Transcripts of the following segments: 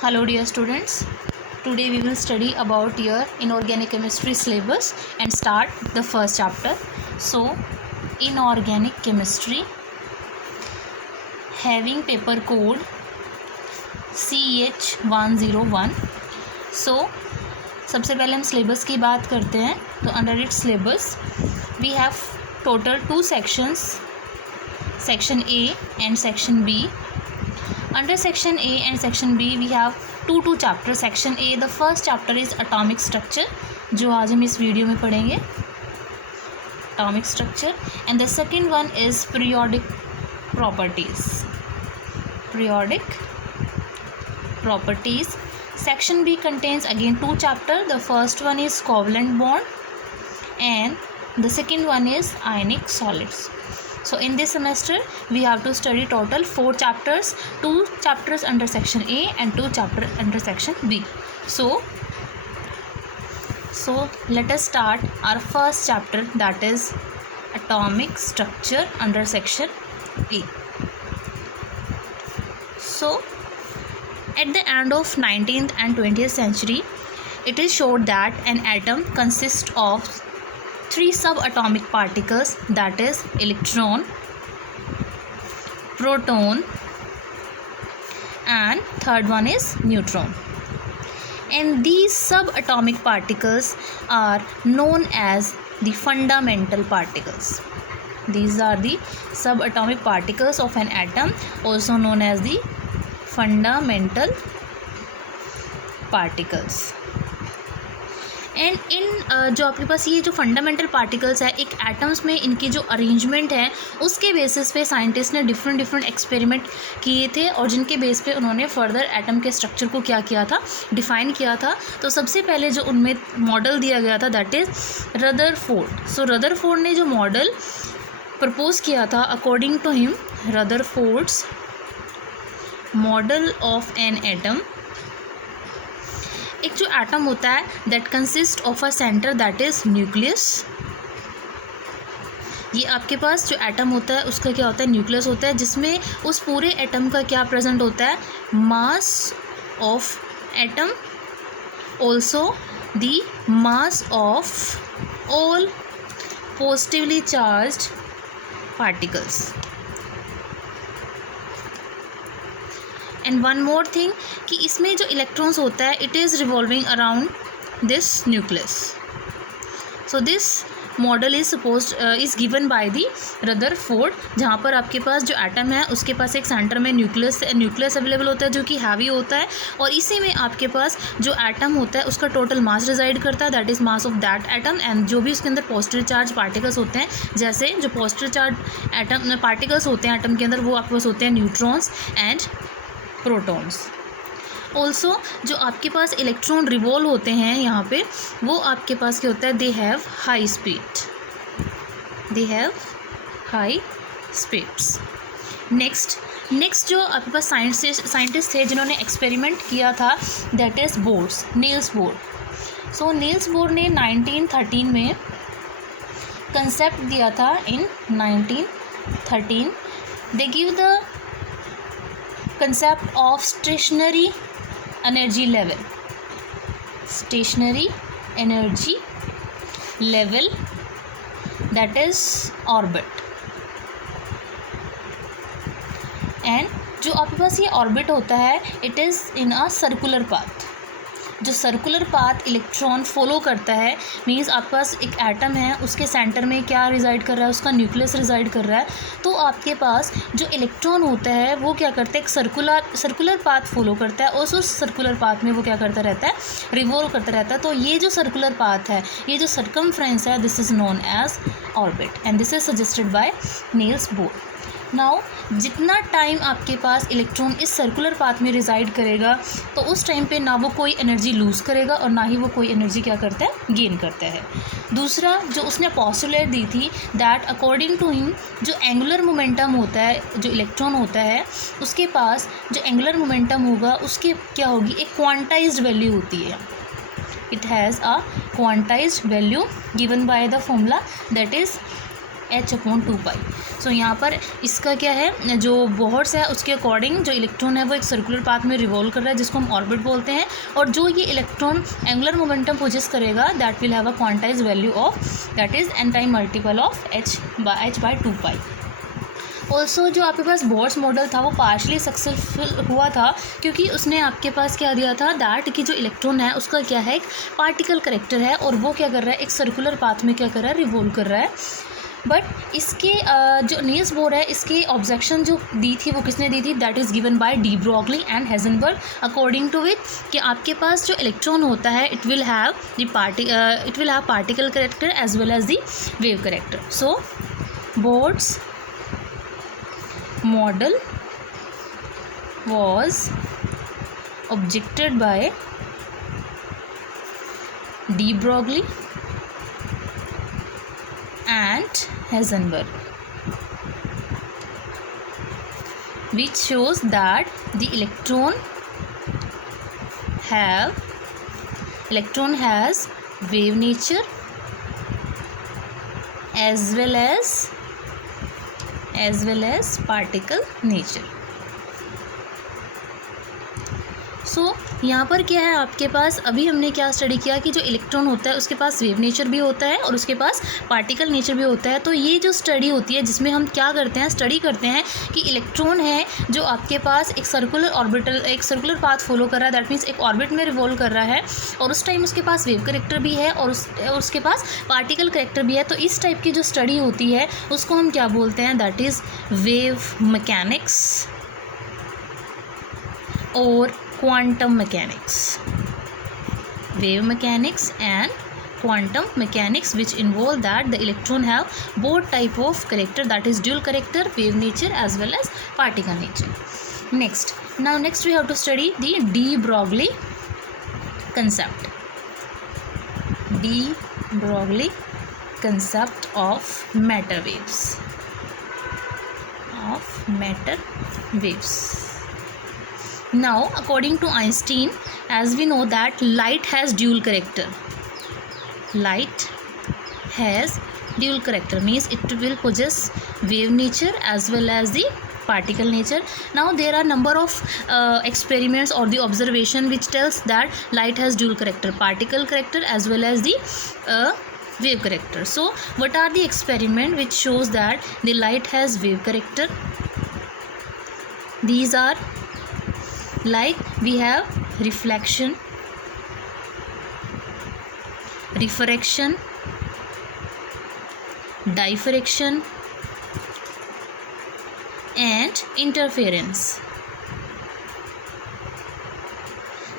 Hello dear students, today we will study about your inorganic chemistry syllabus and start the first chapter. So, inorganic chemistry having paper code CH101. So, सबसे पहले हम syllabus की बात करते हैं. तो under its syllabus we have total 2 sections, section A and section B. Under section A and section B we have two chapters. Section A, the first chapter is atomic structure, जो आज हम इस video में पढ़ेंगे, atomic structure, and the second one is periodic properties. Periodic properties. Section B contains again 2 chapters. The first one is covalent bond and the second one is ionic solids. So in this semester we have to study total 4 chapters, 2 chapters under section A and 2 chapters under section B. So let us start our first chapter, that is atomic structure under section A. So at the end of 19th and 20th century, it is showed that an atom consists of 3 subatomic particles, that is electron, proton and third one is neutron. And these subatomic particles are known as the fundamental particles. These are the subatomic particles of an atom, also known as the fundamental particles. And in जो आपके पास ये जो fundamental particles है, एक atoms में इनकी जो arrangement है उसके बेसिस पे साइंटिस्ट ने डिफरेंट एक्सपेरिमेंट किए थे और जिनके बेस पे उन्होंने फर्दर एटम के स्ट्रक्चर को क्या किया था, डिफाइन किया था. तो सबसे पहले जो उनमें मॉडल दिया गया था, that is Rutherford. So Rutherford ने जो मॉडल प्रपोज किया था, according to him Rutherford's model of an atom, एक जो एटम होता है that consist of a centre, that is nucleus. ये आपके पास जो एटम होता है उसका क्या होता है, न्यूक्लियस होता है, जिसमें उस पूरे एटम का क्या प्रेजेंट होता है, mass of atom, also the mass of all positively charged particles. And one more thing कि इसमें जो इलेक्ट्रॉन्स होता है it is revolving around this nucleus. So this model is is given by the Rutherford, जहाँ पर आपके पास जो एटम है उसके पास एक सेंटर में न्यूक्लियस अवेलेबल होता है जो कि हैवी होता है, और इसी में आपके पास जो एटम होता है उसका टोटल मास रिजाइड करता है, that is mass of that atom. And जो भी उसके अंदर पॉजिटिव चार्ज पार्टिकल्स होते हैं, जैसे जो पॉजिटिव चार्ज एटम पार्टिकल्स होते हैं एटम के अंदर, वो आपके पास होते हैं न्यूट्रॉन्स एंड प्रोटॉन्स. ऑल्सो जो आपके पास इलेक्ट्रॉन रिवॉल्व होते हैं यहाँ पे, वो आपके पास क्या होता है, they have high speed, they have high speeds. Next जो आपके पास साइंटिस्ट थे जिन्होंने एक्सपेरिमेंट किया था, that is Bohr's, Niels Bohr. So Niels Bohr ने 1913 में कंसेप्ट दिया था. In 1913 they give the concept of stationary energy level, that is orbit. and जो आपके पास ये ऑर्बिट होता है it is in a circular path. जो सर्कुलर पाथ इलेक्ट्रॉन फॉलो करता है, मीन्स आपके पास एक एटम है उसके सेंटर में क्या रिजाइड कर रहा है, उसका न्यूक्लियस रिजाइड कर रहा है. तो आपके पास जो इलेक्ट्रॉन होता है वो क्या करता है, एक सर्कुलर पाथ फॉलो करता है और उस सर्कुलर पाथ में वो क्या करता रहता है, रिवॉल्व करता रहता है. तो ये जो सर्कुलर पाथ है, ये जो सर्कमफ्रेंस है, this is known as orbit and this is suggested by Niels Bohr. Now जितना टाइम आपके पास इलेक्ट्रॉन इस सर्कुलर पाथ में रिजाइड करेगा, तो उस टाइम पे ना वो कोई एनर्जी लूज़ करेगा और ना ही वो कोई एनर्जी क्या करता है, गेन करता है. दूसरा जो उसने पॉस्टुलेट दी थी, दैट अकॉर्डिंग टू हिम जो एंगुलर मोमेंटम होता है, जो इलेक्ट्रॉन होता है उसके पास जो एंगुलर मोमेंटम होगा उसके क्या होगी, एक क्वांटाइज्ड वैल्यू होती है. It has a quantized value given by the formula, that is h/2 पाई। सो यहाँ पर इसका क्या है, जो बोहर्स है उसके अकॉर्डिंग जो इलेक्ट्रॉन है वो एक सर्कुलर पाथ में रिवॉल्व कर रहा है जिसको हम ऑर्बिट बोलते हैं, और जो ये इलेक्ट्रॉन एंगुलर मोमेंटम पोजेस करेगा that will have a quantize value of that is n time multiple of h/2 pi. Also जो आपके पास बोर्ड्स मॉडल था वो पार्शली सक्सेसफुल हुआ था क्योंकि उसने आपके पास क्या दिया था दैट कि जो इलेक्ट्रॉन है उसका क्या है, एक पार्टिकल करेक्टर है और वो क्या कर रहा है, एक सर्कुलर पाथ में क्या कर रहा है, रिवॉल्व कर रहा है। बट इसके जो नील्स बोर है इसकी ऑब्जेक्शन जो दी थी वो किसने दी थी, that is given by de Broglie and Heisenberg, according to which कि आपके पास जो इलेक्ट्रॉन होता है it will have particle character as well as the wave character. So Bohr's model was objected by de Broglie and Heisenberg, which shows that the electron has wave nature as well as particle nature. सो यहाँ पर क्या है आपके पास, अभी हमने क्या study किया कि जो इलेक्ट्रॉन होता है उसके पास वेव नेचर भी होता है और उसके पास पार्टिकल नेचर भी होता है। तो ये जो स्टडी होती है जिसमें हम क्या करते हैं, स्टडी करते हैं कि इलेक्ट्रॉन है जो आपके पास एक सर्कुलर पाथ फॉलो कर रहा है, दैट मीन्स एक ऑर्बिट में रिवॉल्व कर रहा है और उस टाइम उसके पास वेव करेक्टर भी है और उसके पास पार्टिकल करेक्टर भी है। तो इस टाइप की जो स्टडी होती है उसको हम क्या बोलते हैं, दैट इज़ वेव मैकेनिक्स और quantum mechanics. Wave mechanics and quantum mechanics, which involve that the electron have both type of character, that is dual character, wave nature as well as particle nature. Next we have to study the de Broglie concept. De Broglie concept of matter waves. Now according to Einstein, as we know that light has dual character. Light has dual character means it will possess wave nature as well as the particle nature. Now there are number of experiments or the observation which tells that light has dual character, particle character as well as the wave character. So what are the experiment which shows that the light has wave character? These are like we have reflection, refraction, diffraction and interference.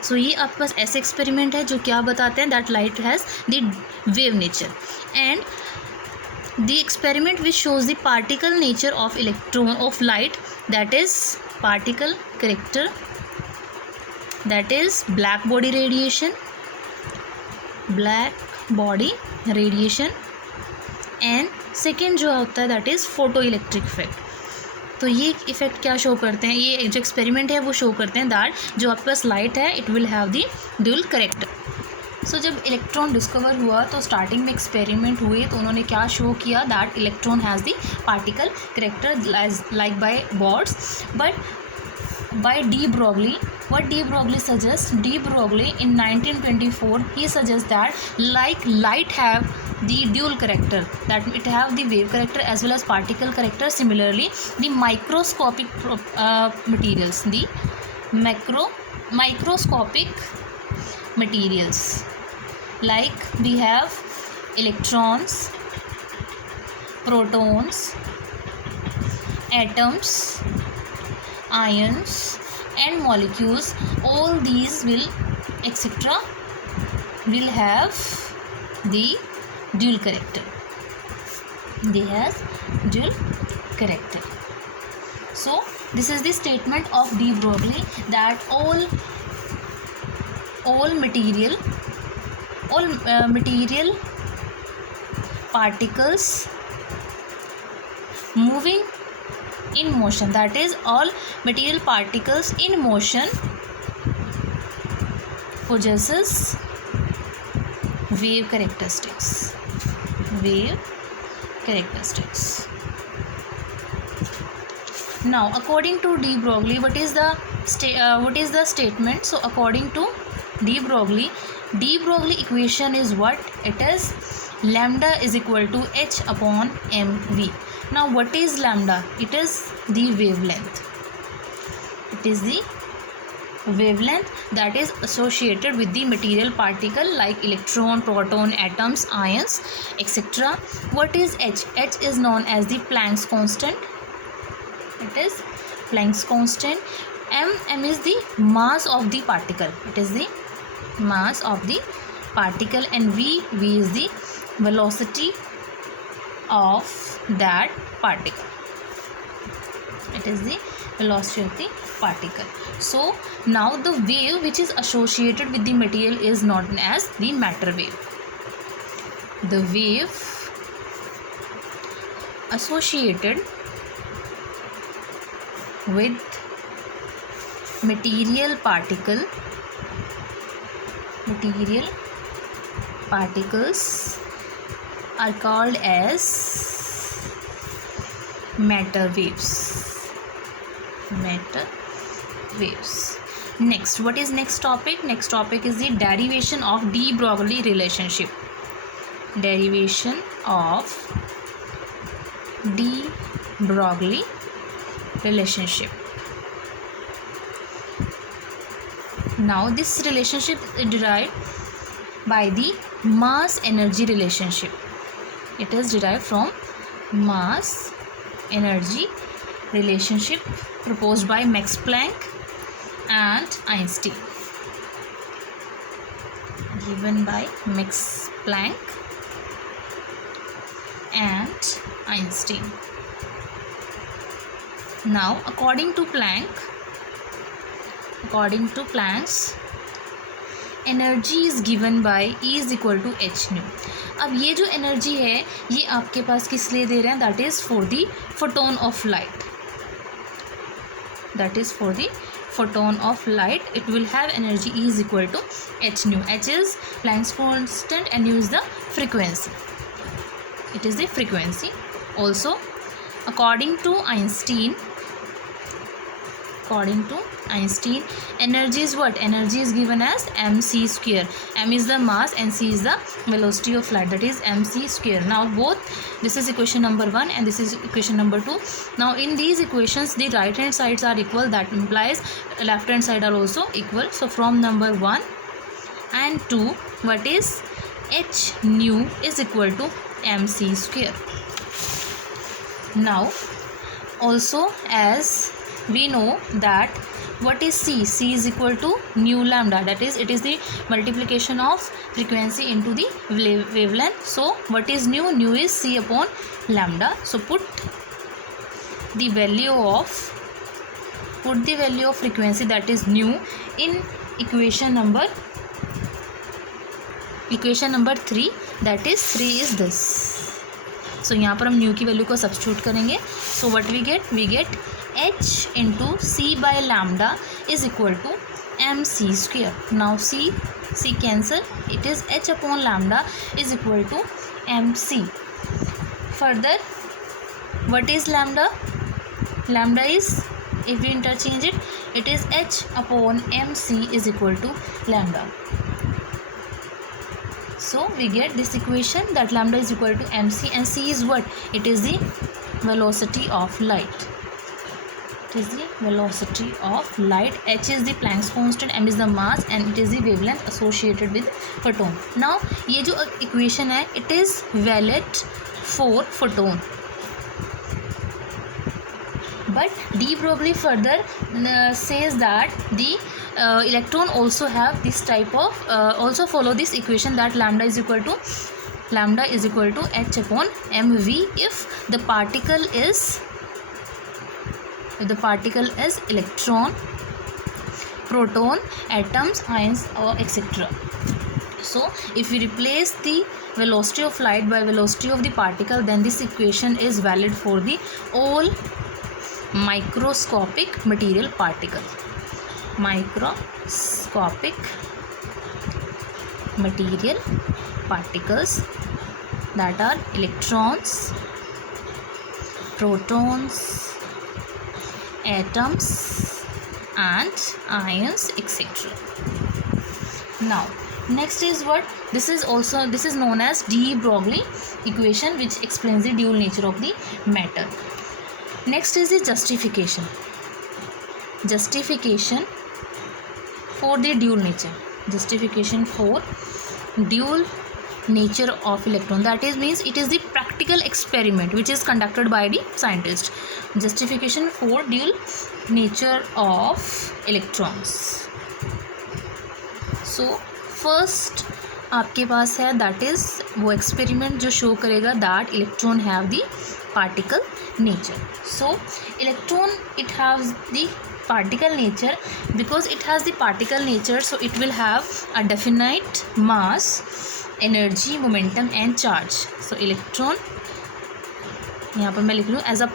सो ये आपके पास ऐसे experiment है जो क्या बताते हैं, that light has the wave nature and the experiment which shows the particle nature of electron of light, that is particle character, that is black body radiation and second जो होता है that is photoelectric effect. तो ये effect क्या show करते हैं, ये जो एक्सपेरिमेंट है वो शो करते हैं दैट जो आपके पास लाइट है it will have the dual character. So जब इलेक्ट्रॉन डिस्कवर हुआ तो स्टार्टिंग में एक्सपेरिमेंट हुए तो उन्होंने क्या शो किया that electron has the particle character like by Bohr's, but by de Broglie, what de Broglie suggests, de Broglie in 1924 he suggests that like light have the dual character, that it have the wave character as well as particle character. Similarly the microscopic materials, the microscopic materials like we have electrons, protons, atoms, ions and molecules, all these will etc will have the dual character, they have dual character. So this is the statement of de Broglie that all material particles moving in motion, that is all material particles in motion possesses wave characteristics. Wave characteristics. Now, according to de Broglie, what is the statement? So, according to de Broglie equation is what? It is lambda is equal to h upon mv. Now, what is lambda? It is the wavelength. It is the wavelength that is associated with the material particle like electron, proton, atoms, ions, etc. What is h? H is known as the Planck's constant. It is Planck's constant. M is the mass of the particle. It is the mass of the particle, and v is the velocity of that particle. It is the velocity of the particle. So now the wave which is associated with the material is known as the matter wave. The wave associated with material particles are called as matter waves. Next, what is next topic? Next topic is the derivation of de Broglie relationship. Derivation of de Broglie relationship. Now, this relationship is derived by the mass energy relationship. It is derived from mass energy relationship proposed by Max Planck and Einstein. Given by Max Planck and Einstein. Now, according to Planck's, energy is given by E is equal to H nu. अब ये जो energy है ये आपके पास किस लिए दे रहे हैं? That is for the photon of light. That is for the photon of light. It will have energy E is equal to h nu. H is Planck's constant and nu is the frequency. It is the frequency. Also, according to Einstein, energy is what? Energy is given as mc square. M is the mass and c is the velocity of light, that is mc square. Now both, this is equation number 1 and this is equation number 2. Now in these equations the right hand sides are equal, that implies left hand side are also equal. So from number 1 and 2, what is h nu is equal to mc square. Now also, as we know that what is c? C is equal to nu lambda, that is it is the multiplication of frequency into the wavelength. So what is nu? Nu is c upon lambda. So put the value of frequency, that is nu, in equation number 3, that is 3 is this. So यहाँ पर हम new की value को substitute करेंगे. So what we get h into c by lambda is equal to mc square. Now c cancel, it is h upon lambda is equal to mc. Further, what is lambda? Lambda is, if we interchange it, it is h upon mc is equal to lambda. So we get this equation that lambda is equal to mc, and c is what? It is the velocity of light. It is the velocity of light. H is the Planck's constant, m is the mass, and it is the wavelength associated with photon. Now ये जो equation है, it is valid for photon. But de Broglie further says that the electron also have this type of also follow this equation, that lambda is equal to h upon mv if the particle is electron, proton, atoms, ions, or etc. So if we replace the velocity of light by velocity of the particle, then this equation is valid for the all microscopic material particle. Microscopic material particles, that are electrons, protons, atoms and ions, etc. Now next is what this is known as de Broglie equation, which explains the dual nature of the matter. Next is the justification for the dual nature. Justification for dual nature of electron, that is means it is the practical experiment which is conducted by the scientist. Justification for dual nature of electrons. So first आपके पास है that is वो experiment जो show करेगा that electron have the particle nature. So electron it haves the particle nature. Because it has the particle nature, so it will have a definite mass, energy, momentum and charge. So electron यहाँ पर मैं लिख लूँ as a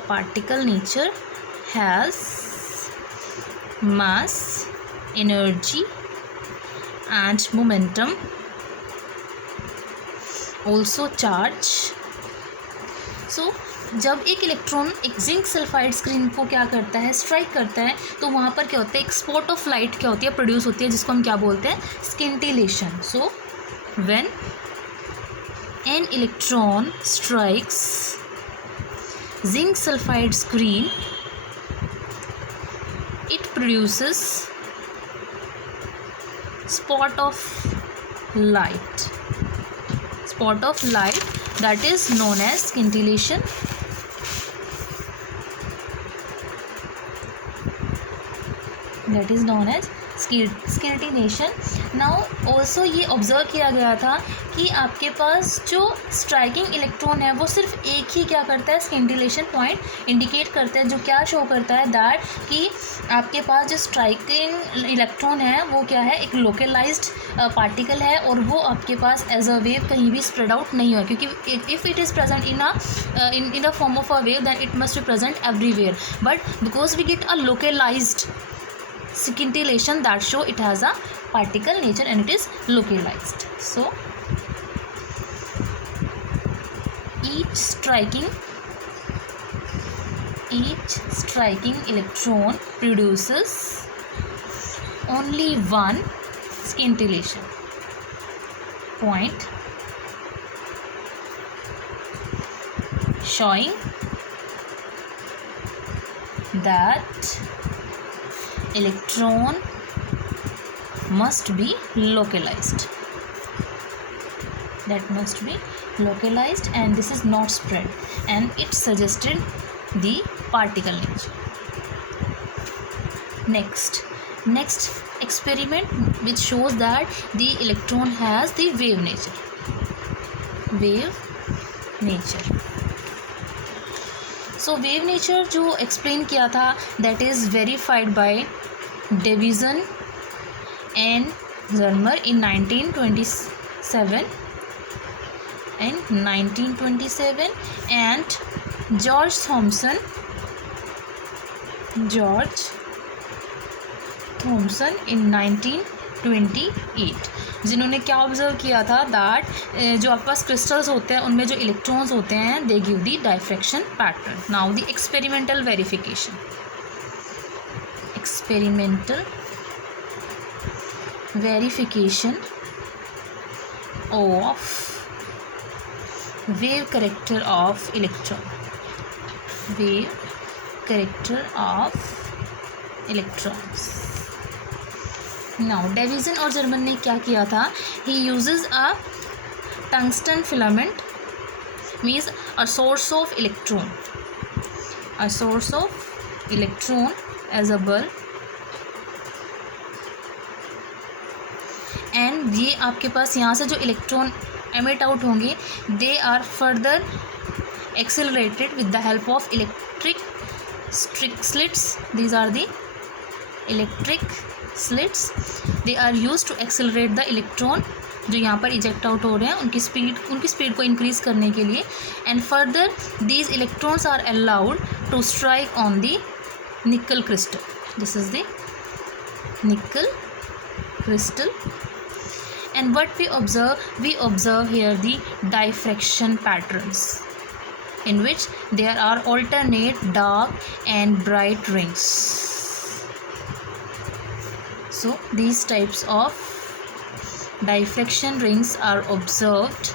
particle nature has mass, energy and momentum, also charge. So जब एक electron एक zinc sulphide screen को क्या करता है, स्ट्राइक करता है, तो वहाँ पर क्या होता है, एक स्पॉट ऑफ लाइट क्या होती है, प्रोड्यूस होती है, जिसको हम क्या बोलते हैं, scintillation. So when an electron strikes zinc sulphide screen, it produces spot of light that is known as scintillation. That is known as scintillation. Now also ये ऑब्जर्व किया गया था कि आपके पास जो स्ट्राइकिंग इलेक्ट्रॉन है वो सिर्फ एक ही क्या करता है, स्किंटिलेशन पॉइंट इंडिकेट करता है, जो क्या शो करता है दैट कि आपके पास जो स्ट्राइकिंग इलेक्ट्रॉन है वो क्या है, एक लोकलाइज्ड पार्टिकल है और वो आपके पास एज अ वेव कहीं भी स्प्रेड आउट नहीं हुआ, क्योंकि if it is present in the form of a wave then it must be present everywhere, but because we get a localised scintillation that show it has a particle nature and it is localized. So each striking electron produces only one scintillation point, showing that electron must be localized. That must be localized and this is not spread, and it suggested the particle nature. Next experiment which shows that the electron has the wave nature. So wave nature जो explain किया था, that is verified by Davison and Zermer in 1927 and George Thomson in 1928, जिन्होंने क्या observe किया था that जो आपके पास crystals होते हैं उनमें जो इलेक्ट्रॉन्स होते हैं दे give the diffraction pattern. Now the experimental verification of wave character of electrons. Now Davison और जर्मन ने क्या किया था, he uses a tungsten filament, means a source of electron as a bulb, and ये आपके पास यहाँ से जो इलेक्ट्रॉन एमिट आउट होंगे they are further accelerated with the help of electric slits. These are the electric slits. They are used to accelerate the electron जो यहाँ पर eject out हो रहे हैं उनकी स्पीड को इंक्रीज करने के लिए, and further these electrons are allowed to strike on the nickel crystal. This is the nickel crystal, And what we observe here the diffraction patterns, in which there are alternate dark and bright rings. So these types of diffraction rings are observed,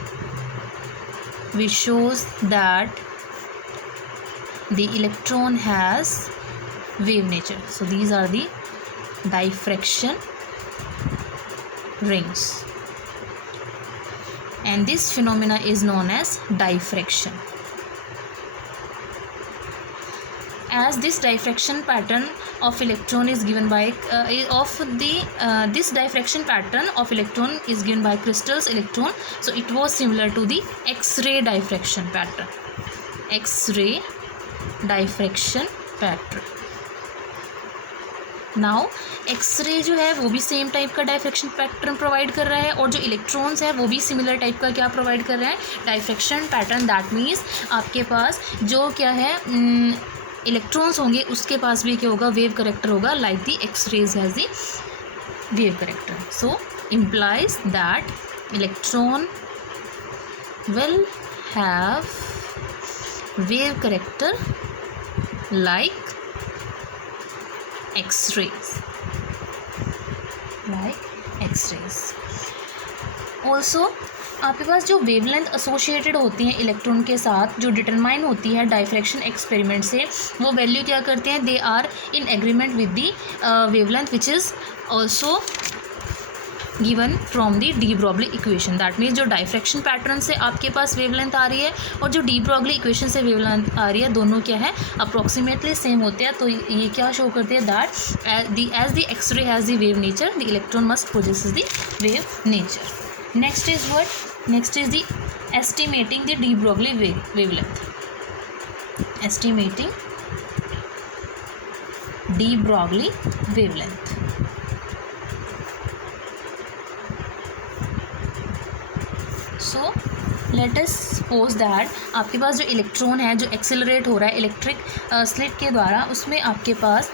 which shows that the electron has wave nature. So these are the diffraction rings, and this phenomena is known as diffraction. As this diffraction pattern of electron is given by this diffraction pattern of electron is given by crystal's electron, so it was similar to the X-ray diffraction pattern. X-ray diffraction pattern. Now X-ray जो है वो भी same type का diffraction pattern provide कर रहा है, और जो इलेक्ट्रॉन्स है वो भी सिमिलर टाइप का क्या प्रोवाइड कर रहा है, डाइफ्रैक्शन पैटर्न. दैट मीन्स आपके पास जो क्या है इलेक्ट्रॉन्स होंगे उसके पास भी क्या होगा, वेव करेक्टर होगा, like the X-rays has the wave character. So implies that electron will have wave character like X-rays, also आपके पास जो वेवलेंथ एसोसिएटेड होती हैं इलेक्ट्रॉन के साथ, जो डिटरमाइन होती है डाइफ्रैक्शन एक्सपेरिमेंट से, वो वैल्यू क्या करते हैं, they are in agreement with the wavelength which is also given from the de Broglie equation. That means जो डाइफ्रैक्शन पैटर्न से आपके पास वेवलेंथ आ रही है और जो डी ब्रॉगली इक्वेशन से वेवलेंथ आ रही है, दोनों क्या है, अप्रॉक्सीमेटली सेम होते हैं. तो ये क्या शो करते हैं, that as the X-ray has the wave nature, the electron must possess the wave nature. Next is what, next is the estimating the de Broglie wavelength. Estimating de Broglie wavelength. So let us suppose that आपके पास जो electron है जो accelerate हो रहा है electric slit के द्वारा, उसमें आपके पास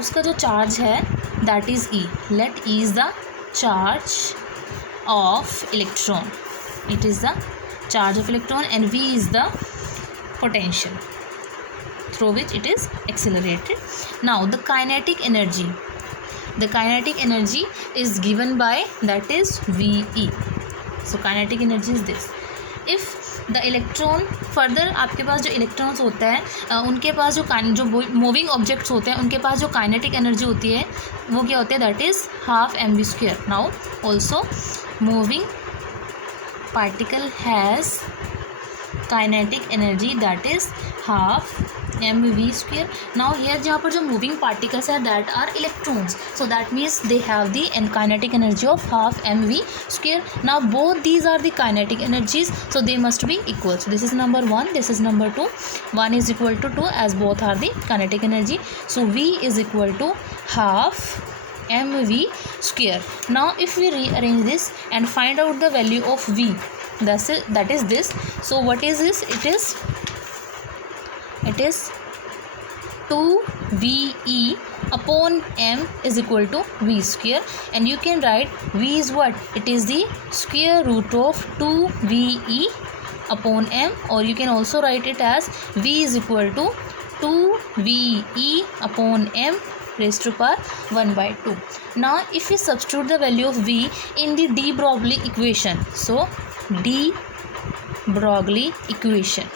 उसका जो चार्ज है that is E. Let E is the charge of electron, it is the charge of electron, and V is the potential through which it is accelerated. Now the kinetic energy is given by, that is VE. So kinetic energy is this. If the electron further, आपके पास जो electrons होता है उनके पास जो moving objects होते हैं उनके पास जो काइनेटिक एनर्जी होती है वो क्या होती है, that is half mv². Now also moving particle has kinetic energy that is half mv². now here जहाँ पर जो moving particles है that are electrons, so that means they have the kinetic energy of half mv². now both these are the kinetic energies, so they must be equal. so this is number 1, this is number 2. 1 is equal to 2 as both are the kinetic energy. so v is equal to half mv². now if we rearrange this and find out the value of v, that is this. so what is this, it is 2VE upon m is equal to v², and you can write v is what, it is the square root of 2VE upon m, or you can also write it as v is equal to 2VE upon m raised to power 1/2. now if we substitute the value of v in the de Broglie equation, so de Broglie equation,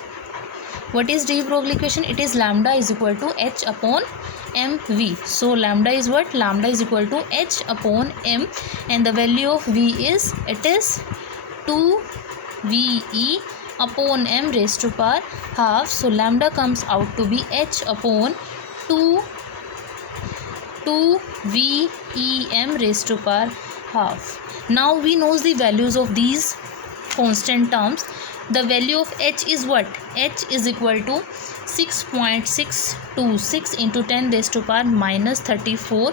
what is de Broglie equation, it is lambda is equal to h upon mv. so lambda is what, lambda is equal to h upon m, and the value of v is, it is 2VE upon m raised to power half. so lambda comes out to be h upon 2VEm raised to power half. now we knows the values of these constant terms. the value of h is what, h is equal to 6.626 into 10 raised to power minus 34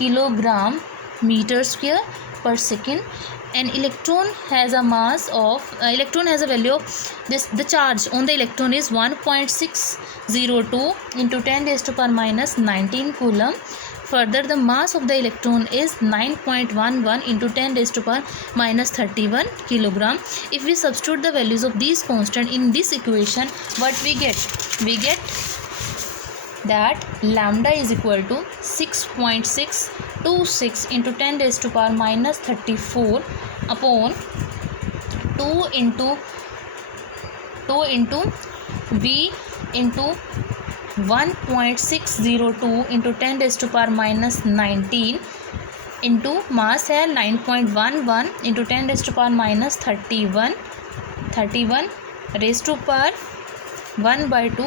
kilogram meter square per second. an electron has a mass of electron has a value of this, the charge on the electron is 1.602 into 10 raised to power minus 19 coulomb. further the mass of the electron is 9.11 into 10 raised to power minus 31 kilogram. If we substitute the values of these constant in this equation, what we get? We get that lambda is equal to 6.626 into 10 raised to power minus 34 upon 2 into V into 1.602 into 10 raised to power minus 19 into mass है 9.11 into 10 raised to power minus 31 raised to power 1 by 2.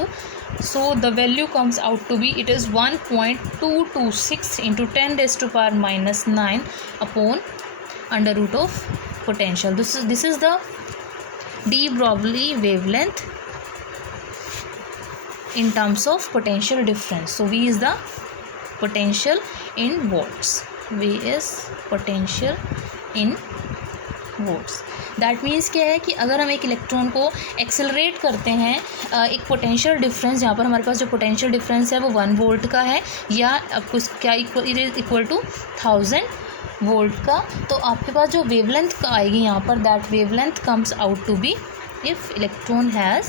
So the value comes out to be, it is 1.226 into 10 raised to power minus 9 upon under root of potential. This is the de Broglie wavelength in terms of potential difference. So V is the potential in volts. V is potential in volts. That means क्या है कि अगर हम एक electron को accelerate करते हैं एक पोटेंशियल डिफरेंस, जहाँ पर हमारे पास जो पोटेंशियल डिफरेंस है वो 1 वोल्ट का है या आपको क्या इक्वल टू 1000 वोल्ट का, तो आपके पास जो वेवलेंथ आएगी यहाँ पर, that wavelength comes out to be, if electron has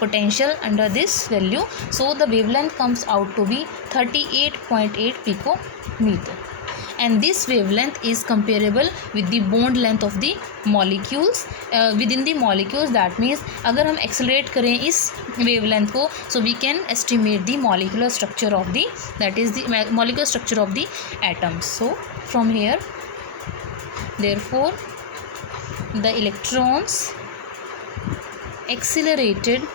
potential under this value, so the wavelength comes out to be 38.8 picometer, and this wavelength is comparable with the bond length of the molecules within the molecules. That means अगर हम accelerate करें इस wavelength को, so we can estimate the molecular structure of the, that is the molecular structure of the atoms. So from here, therefore the electrons accelerated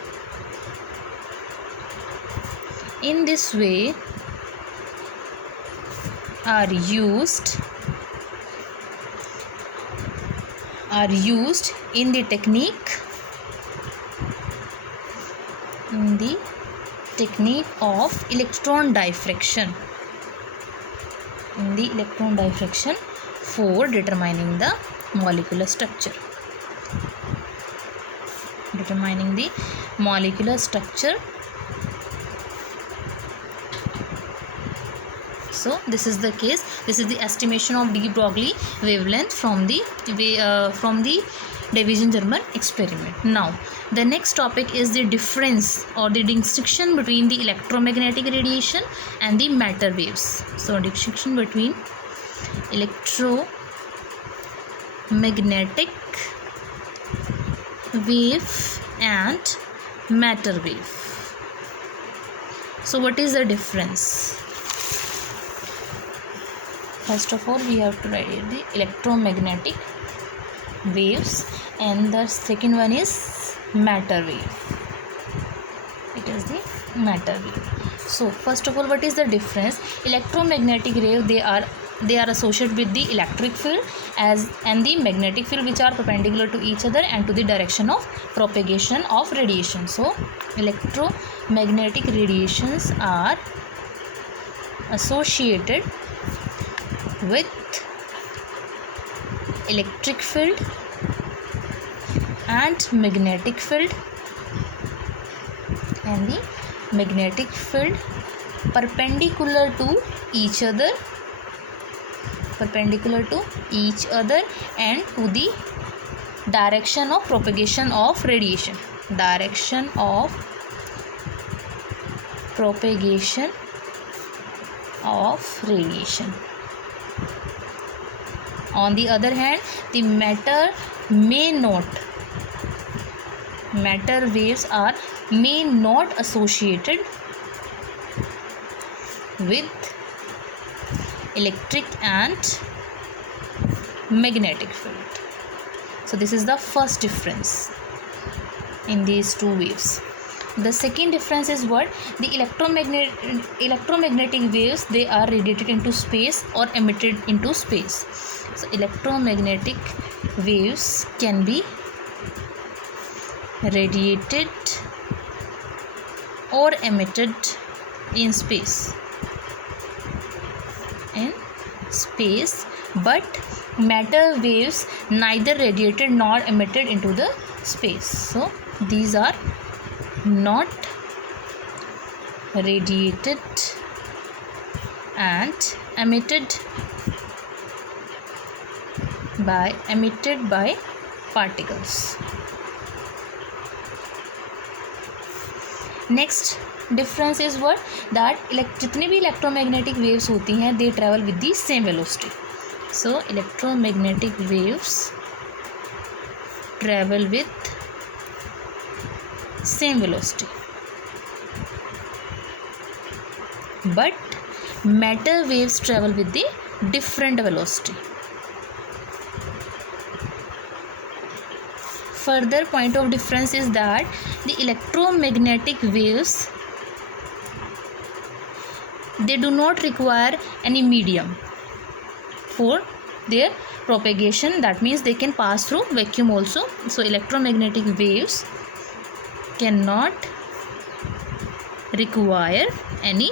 in this way are used in the technique of electron diffraction, for determining the molecular structure. So this is the case. This is the estimation of de Broglie wavelength from the Davison-German experiment. Now the next topic is the difference or the distinction between the electromagnetic radiation and the matter waves. So distinction between electromagnetic wave and matter wave. So what is the difference? First of all, we have to write the electromagnetic waves, and the second one is matter wave. It is the matter wave. So first of all, what is the difference? Electromagnetic wave, they are associated with the electric field and the magnetic field, which are perpendicular to each other and to the direction of propagation of radiation. So electromagnetic radiations are associated with electric field and magnetic field, and the magnetic field perpendicular to each other and to the direction of propagation of radiation. On the other hand, the matter waves may not associated with electric and magnetic field. So this is the first difference in these two waves. The second difference is what? The electromagnetic waves, they are radiated into space or emitted into space. So electromagnetic waves can be radiated or emitted in space, but matter waves neither radiated nor emitted into the space. So these are not radiated and emitted by particles. Next difference is what that जितनी भी electromagnetic waves होती हैं दे travel with the same velocity. So electromagnetic waves travel with same velocity, but matter waves travel with the different velocity. Further point of difference is that the electromagnetic waves, they do not require any medium for their propagation. That means they can pass through vacuum also. So electromagnetic waves cannot require any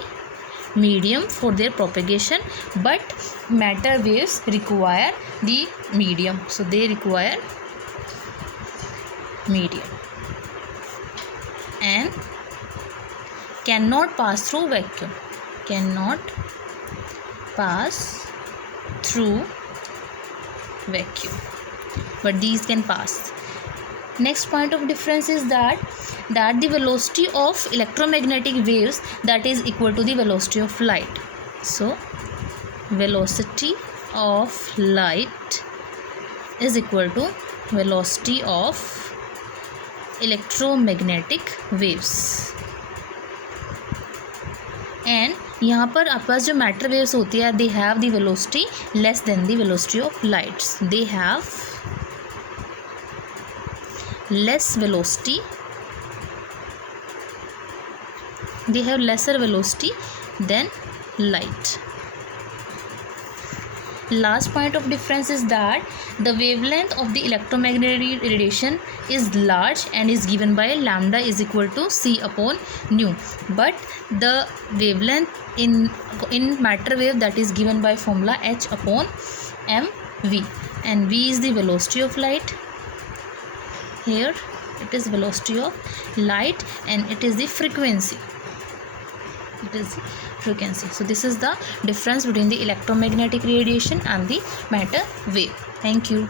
medium for their propagation, but matter waves require the medium. So they require medium and cannot pass through vacuum, cannot pass through vacuum, but these can pass. Next point of difference is that the velocity of electromagnetic waves, that is equal to the velocity of light. So velocity of light is equal to velocity of electromagnetic waves. and यहाँ पर आपके पास जो matter waves होती है they have the velocity less than the velocity of lights. They have less velocity, they have lesser velocity than light. Last point of difference is that the wavelength of the electromagnetic radiation is large and is given by lambda is equal to c upon nu, but the wavelength in matter wave, that is given by formula h upon mv, and v is the velocity of light. Here it is velocity of light and it is the frequency. So this is the difference between the electromagnetic radiation and the matter wave. Thank you.